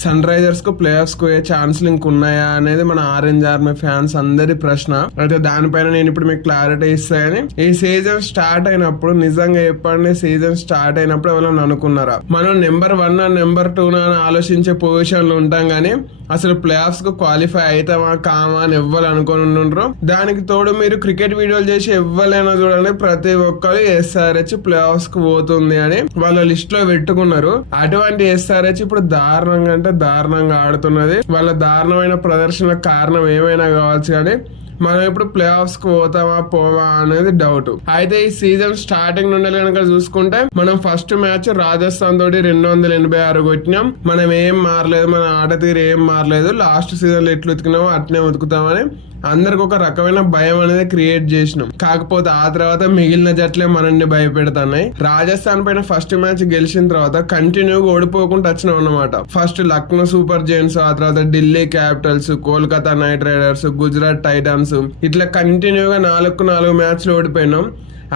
Sun రైజర్స్కు play ఆఫ్స్కు ఛాన్స్లు ఇంకున్నాయా అనేది మన orange army fans అందరి ప్రశ్న. అయితే దానిపైన నేను ఇప్పుడు మీకు క్లారిటీ ఇస్తాయని ఈ సీజన్ స్టార్ట్ అయినప్పుడు నిజంగా చెప్పండి సీజన్ స్టార్ట్ అయినప్పుడు ఎవరైనా అనుకున్నారా? మనం నెంబర్ వన్ నెంబర్ టూ అని ఆలోచించే పొజిషన్లో ఉంటాం గానీ అసలు ప్లే ఆఫ్స్కు క్వాలిఫై అవుతామా కామా అని ఎవ్వరు అనుకుని ఉండ్రు దానికి తోడు మీరు క్రికెట్ వీడియోలు చేసి ఎవ్వరైనా చూడండి ప్రతి ఒక్కరు ఎస్ఆర్హెచ్ ప్లే ఆఫ్స్కు పోతుంది అని వాళ్ళ లిస్ట్లో పెట్టుకున్నారు. అటువంటి ఎస్ఆర్హెచ్ ఇప్పుడు దారుణంగా అంటే దారుణంగా ఆడుతున్నది. వాళ్ళ దారుణమైన ప్రదర్శన కారణం ఏమైనా కావచ్చు కానీ మనం ఇప్పుడు ప్లే ఆఫ్స్కు పోతామా పోవా అనేది డౌట్ అయితే ఈ సీజన్ స్టార్టింగ్ నుండి కనుక చూసుకుంటే మనం ఫస్ట్ మ్యాచ్ రాజస్థాన్ తోటి రెండు వందల ఎనభై ఆరు కొట్టినాం. మనం ఏం మారలేదు మన ఆట తీరు ఏం మారలేదు. లాస్ట్ సీజన్లో ఎట్లు ఉతికినామో అట్నే ఉతుకుతామని అందరికి ఒక రకమైన భయం అనేది క్రియేట్ చేసినాం. కాకపోతే ఆ తర్వాత మిగిలిన జట్లే మనల్ని భయపెడతాయి రాజస్థాన్ పైన ఫస్ట్ మ్యాచ్ గెలిచిన తర్వాత కంటిన్యూగా ఓడిపోకుండా వచ్చినాం అన్నమాట. ఫస్ట్ లక్నో సూపర్ జైంట్స్ ఆ తర్వాత Delhi Capitals Kolkata Knight Riders Gujarat Titans ఇట్లా కంటిన్యూగా నాలుగు నాలుగు మ్యాచ్లు ఓడిపోయినాం.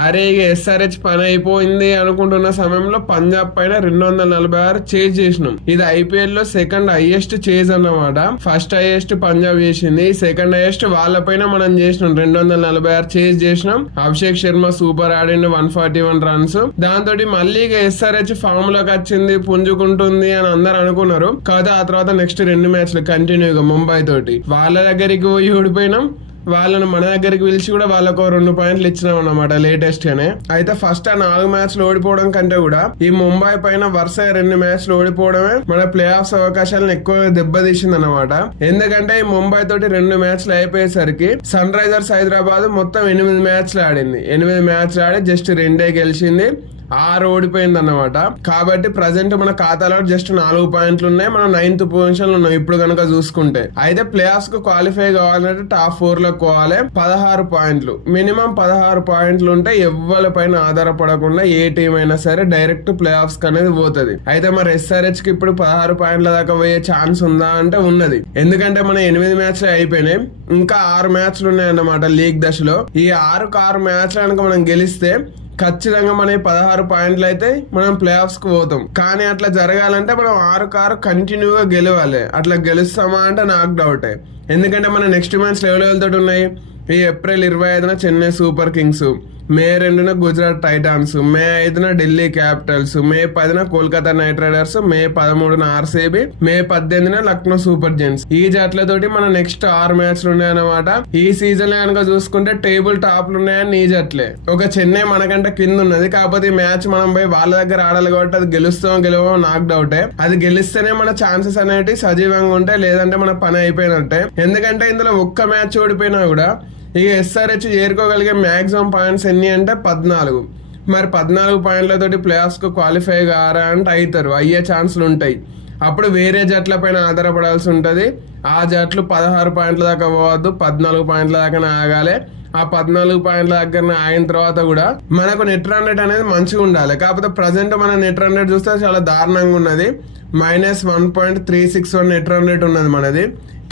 అరే ఇక ఎస్ఆర్హెచ్ పని అయిపోయింది అనుకుంటున్న సమయంలో పంజాబ్ పైన రెండు వందల నలభై ఆరు చేజ్ చేసినాం. ఇది ఐపీఎల్లో సెకండ్ హైయెస్ట్ చేజ్ అన్నమాట. ఫస్ట్ హైయెస్ట్ పంజాబ్ చేసింది. సెకండ్ హైయెస్ట్ వాళ్ళపైన మనం చేసినాం. రెండు వందల నలభై ఆరు చేజ్ చేసినాం. అభిషేక్ శర్మ సూపర్ ఆడిండు వన్ ఫార్టీ వన్ రన్స్ దాంతో మళ్ళీ ఇక ఎస్ఆర్హెచ్ ఫామ్లోకి వచ్చింది పుంజుకుంటుంది అని అందరు అనుకున్నారు. కాదు ఆ తర్వాత నెక్స్ట్ రెండు మ్యాచ్లు కంటిన్యూగా ముంబై తోటి. వాళ్ళ దగ్గరికి పోయి ఓడిపోయినాం. వాళ్ళని మన దగ్గరికి పిలిచి కూడా వాళ్ళకు రెండు పాయింట్లు ఇచ్చినాం అన్నమాట లేటెస్ట్ గానే. అయితే ఫస్ట్ ఆ నాలుగు మ్యాచ్లు ఓడిపోవడం కంటే కూడా ఈ ముంబై పైన వరుస రెండు మ్యాచ్లు ఓడిపోవడమే మన ప్లే ఆఫ్స్ అవకాశాలను ఎక్కువ దెబ్బతీసింది అనమాట ఎందుకంటే ఈ ముంబై తోటి రెండు మ్యాచ్లు అయిపోయేసరికి సన్ రైజర్స్ హైదరాబాద్ మొత్తం ఎనిమిది మ్యాచ్లు ఆడింది. ఎనిమిది మ్యాచ్లు ఆడి జస్ట్ రెండే గెలిచింది. ఆరు ఓడిపోయింది అన్నమాట కాబట్టి ప్రజెంట్ మన ఖాతాలో జస్ట్ నాలుగు పాయింట్లు ఉన్నాయి. మనం నైన్త్ పొజిషన్ ఉన్నాం. ఇప్పుడు కనుక చూసుకుంటే. అయితే ప్లే ఆఫ్స్కు క్వాలిఫై కావాలంటే టాప్ ఫోర్లో పోవాలి. పదహారు పాయింట్లు. మినిమం పదహారు పాయింట్లు ఉంటే ఎవరి పైన ఆధారపడకుండా ఏ టీం అయినా సరే డైరెక్ట్ ప్లే ఆఫ్స్ అనేది పోతుంది. అయితే మరి ఎస్ఆర్హెచ్కి ఇప్పుడు పదహారు పాయింట్ల దాకా పోయే ఛాన్స్ ఉందా అంటే ఉన్నది. ఎందుకంటే మన ఎనిమిది మ్యాచ్లు అయిపోయినాయి. ఇంకా ఆరు మ్యాచ్లు ఉన్నాయన్నమాట లీగ్ దశలో. ఈ ఆరుకు ఆరు మ్యాచ్లు కనుక మనం గెలిస్తే ఖచ్చితంగా మన పదహారు పాయింట్లు అయితే మనం ప్లే ఆఫ్స్కు పోతాం. కానీ అట్లా జరగాలంటే మనం ఆరు కారు కంటిన్యూగా గెలవాలి. అట్లా గెలుస్తామా అంటే నాకు డౌటే ఎందుకంటే మన నెక్స్ట్ మ్యాచ్ లెవెల్ లెవెల్ తోటి ఉన్నాయి. ఈ ఏప్రిల్ ఇరవై ఐదున చెన్నై సూపర్ కింగ్స్ మే రెండున గుజరాత్ టైటాన్స్ మే ఐదున ఢిల్లీ క్యాపిటల్స్ మే పదిన కోల్కతా నైట్ రైడర్స్ మే పదమూడున ఆర్సీబీ మే పద్దెనిమిదిన లక్నో సూపర్ జెంట్స్. ఈ జట్లతోటి మన నెక్స్ట్ ఆరు మ్యాచ్లు ఉన్నాయన్నమాట. ఈ సీజన్లో కనుక చూసుకుంటే టేబుల్ టాప్లు ఉన్నాయని ఈ జట్లే. ఒక చెన్నై మనకంటే కింద ఉన్నది కాకపోతే ఈ మ్యాచ్ మనం పోయి వాళ్ళ దగ్గర ఆడాలి కాబట్టి అది గెలుస్తాం గెలవం నాకు డౌటే. అది గెలిస్తేనే మన ఛాన్సెస్ అనేవి సజీవంగా ఉంటాయి. లేదంటే మన పని అయిపోయినట్టే. ఎందుకంటే ఇందులో ఒక్క మ్యాచ్ ఓడిపోయినా కూడా ఇక ఎస్ఆర్హెచ్ చేరుకోగలిగే మ్యాక్సిమం పాయింట్స్ ఎన్ని అంటే పద్నాలుగు. మరి పద్నాలుగు పాయింట్లతోటి ప్లే ఆఫ్స్కు క్వాలిఫై కారా అంటే అవుతారు అయ్యే ఛాన్సులు ఉంటాయి. అప్పుడు వేరే జట్ల పైన ఆధారపడాల్సి ఉంటుంది. ఆ జట్లు పదహారు పాయింట్ల దాకా పోవద్దు పద్నాలుగు పాయింట్ల దాకా ఆగాలి. ఆ పద్నాలుగు పాయింట్ల దగ్గర ఆగిన తర్వాత కూడా మనకు నెట్ రన్ రేట్ అనేది మంచిగా ఉండాలి. కాకపోతే ప్రజెంట్ మన నెట్ రన్ రేట్ చూస్తే చాలా దారుణంగా ఉన్నది. Minus one point three six one net run rate ఉన్నది మనది.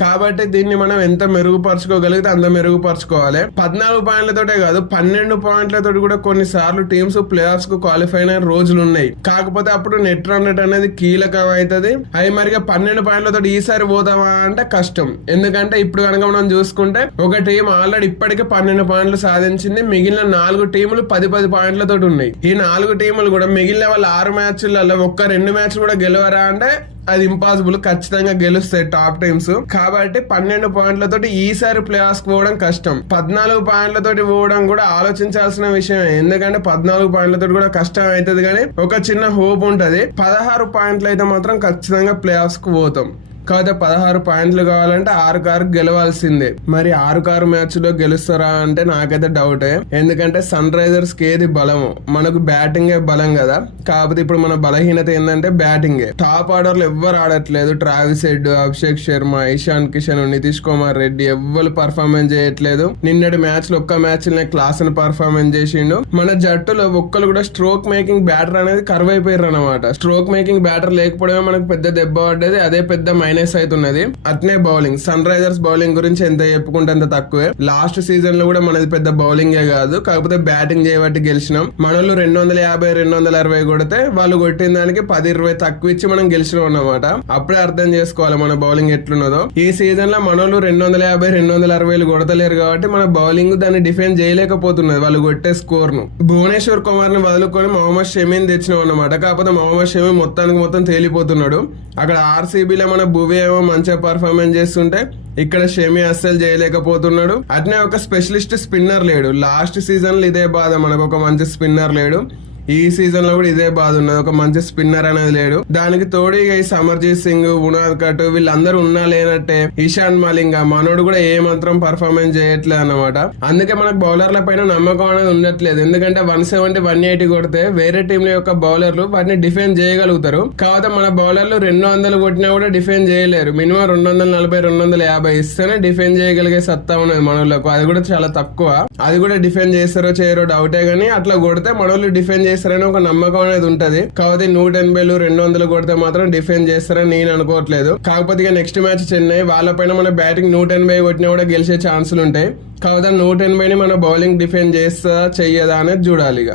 కాబట్టి దీన్ని మనం ఎంత మెరుగుపరచుకోగలిగితే అంత మెరుగుపరచుకోవాలి. పద్నాలుగు పాయింట్లతోటే కాదు పన్నెండు పాయింట్లతో కూడా కొన్నిసార్లు టీమ్స్ ప్లే ఆఫ్స్కు క్వాలిఫై అయిన రోజులు ఉన్నాయి కాకపోతే అప్పుడు నెట్ రన్ రేట్ అనేది కీలకం అవుతుంది అవి మరిగా పన్నెండు పాయింట్లతో ఈసారి పోదామా అంటే కష్టం. ఎందుకంటే ఇప్పుడు కనుక మనం చూసుకుంటే ఒక టీం ఆల్రెడీ ఇప్పటికే పన్నెండు పాయింట్లు సాధించింది. మిగిలిన నాలుగు టీములు పది పది పాయింట్లతో ఉన్నాయి. ఈ నాలుగు టీములు కూడా మిగిలిన వాళ్ళ ఆరు మ్యాచ్లలో ఒక్క రెండు మ్యాచ్లు కూడా గెలవరా అంటే అది ఇంపాసిబుల్ ఖచ్చితంగా గెలుస్తాయి టాప్ టీమ్స్ కాబట్టి పన్నెండు పాయింట్లతో ఈసారి ప్లే ఆఫ్ పోవడం కష్టం. పద్నాలుగు పాయింట్లతోటి పోవడం కూడా ఆలోచించాల్సిన విషయం ఎందుకంటే పద్నాలుగు పాయింట్లతో కూడా కష్టం అవుతుంది కానీ ఒక చిన్న హోప్ ఉంటుంది. పదహారు పాయింట్లు అయితే మాత్రం ఖచ్చితంగా ప్లే ఆఫ్స్కు పోతాం. కాకపోతే పదహారు పాయింట్లు కావాలంటే ఆరు కారు గెలవాల్సిందే. మరి ఆరు కారు మ్యాచ్లో గెలుస్తారా అంటే నాకైతే డౌటే. ఎందుకంటే సన్ రైజర్స్కి ఏది బలము. మనకు బ్యాటింగే బలం కదా. కాకపోతే ఇప్పుడు మన బలహీనత ఏంటంటే బ్యాటింగే. టాప్ ఆర్డర్లు ఎవ్వరు ఆడట్లేదు. ట్రావిస్ హెడ్ అభిషేక్ శర్మ ఇషాన్ కిషన్ నితీష్ కుమార్ రెడ్డి ఎవ్వరు పర్ఫార్మెన్స్ చేయట్లేదు. నిన్నటి మ్యాచ్లో ఒక్క మ్యాచ్ క్లాస్ని పర్ఫార్మెన్స్ చేసిండు. మన జట్టులో ఒక్కరు కూడా స్ట్రోక్ మేకింగ్ బ్యాటర్ అనేది కర్వ్ అయిపోయారు అనమాట స్ట్రోక్ మేకింగ్ బ్యాటర్ లేకపోవడమే మనకు పెద్ద దెబ్బ పడ్డది. అదే పెద్ద మైనస్ మైనస్ అవుతున్నది అట్నే బౌలింగ్. సన్ రైజర్స్ బౌలింగ్ గురించి ఎంత చెప్పుకుంటే అంత తక్కువే. లాస్ట్ సీజన్లో కూడా మనది పెద్ద బౌలింగే కాదు. కాకపోతే బ్యాటింగ్ చేయబట్టి గెలిచినాం. మనోళ్ళు రెండు వందల యాభై రెండు వందల అరవై కొడితే వాళ్ళు కొట్టిన దానికి పది ఇరవై తక్కువ ఇచ్చి మనం గెలిచినాం అన్నమాట అప్పుడే అర్థం చేసుకోవాలి మన బౌలింగ్ ఎట్లున్నదో. ఈ సీజన్లో మనోళ్ళు రెండు వందల యాభై రెండు వందల అరవైలు కొడతలేరు కాబట్టి మన బౌలింగ్ దాన్ని డిఫెండ్ చేయలేకపోతున్నది వాళ్ళు కొట్టే స్కోర్ను భువనేశ్వర్ కుమార్ని వదులుకొని మొహమ్మద్ షమీన్ తెచ్చినాం అన్నమాట కాకపోతే మొహమ్మద్ షమీ మొత్తానికి మొత్తం తేలిపోతున్నాడు. అక్కడ ఆర్సీబీలో మన భువి ఏమో మంచిగా పర్ఫార్మెన్స్ చేస్తుంటే ఇక్కడ షమి అస్సలు చేయలేకపోతున్నాడు. అట్నే ఒక స్పెషలిస్ట్ స్పిన్నర్ లేడు. లాస్ట్ సీజన్లో ఇదే బాధ మనకు. ఒక మంచి స్పిన్నర్ లేడు. ఈ సీజన్లో కూడా ఇదే బాధ ఉన్నది. ఒక మంచి స్పిన్నర్ అనేది లేడు. దానికి తోడు ఇక ఈ సమర్జీత్ సింగ్ ఉనాద్ కట్ వీళ్ళందరూ ఉన్నా లేనట్టే ఇషాన్ మలింగ మనోడు కూడా ఏ మాత్రం పర్ఫార్మెన్స్ చేయట్లేదు అన్నమాట. అందుకే మనకు బౌలర్ల పైన నమ్మకం అనేది ఉండట్లేదు. ఎందుకంటే వన్ సెవెంటీ వన్ ఎయిటీ కొడితే వేరే టీంల యొక్క బౌలర్లు వాటిని డిఫెండ్ చేయగలుగుతారు. కాకపోతే మన బౌలర్లు రెండు వందలు కొట్టినా కూడా డిఫెండ్ చేయలేరు. మినిమం రెండు వందల నలభై రెండు వందల యాభై ఇస్తేనే డిఫెండ్ చేయగలిగే సత్తా ఉన్నది మనోళ్ళకు. అది కూడా చాలా తక్కువ. అది కూడా డిఫెండ్ చేస్తారో చేయరో డౌటే గానీ అట్లా కొడితే మనోళ్ళు డిఫెండ్ చేస్తారని ఒక నమ్మకం అనేది ఉంటది. కాకపోతే నూట ఎనభైలు రెండు వందలు కొడితే మాత్రం డిఫెండ్ చేస్తారని నేను అనుకోవట్లేదు. కాకపోతే నెక్స్ట్ మ్యాచ్ చెన్నై వాళ్ళపైన మన బ్యాటింగ్ నూట ఎనభై కొట్టినా కూడా గెలిచే ఛాన్సులు ఉంటాయి. కాకపోతే నూట ఎనభైని మన బౌలింగ్ డిఫెండ్ చేస్తా చెయ్యదా అనేది చూడాలి ఇక.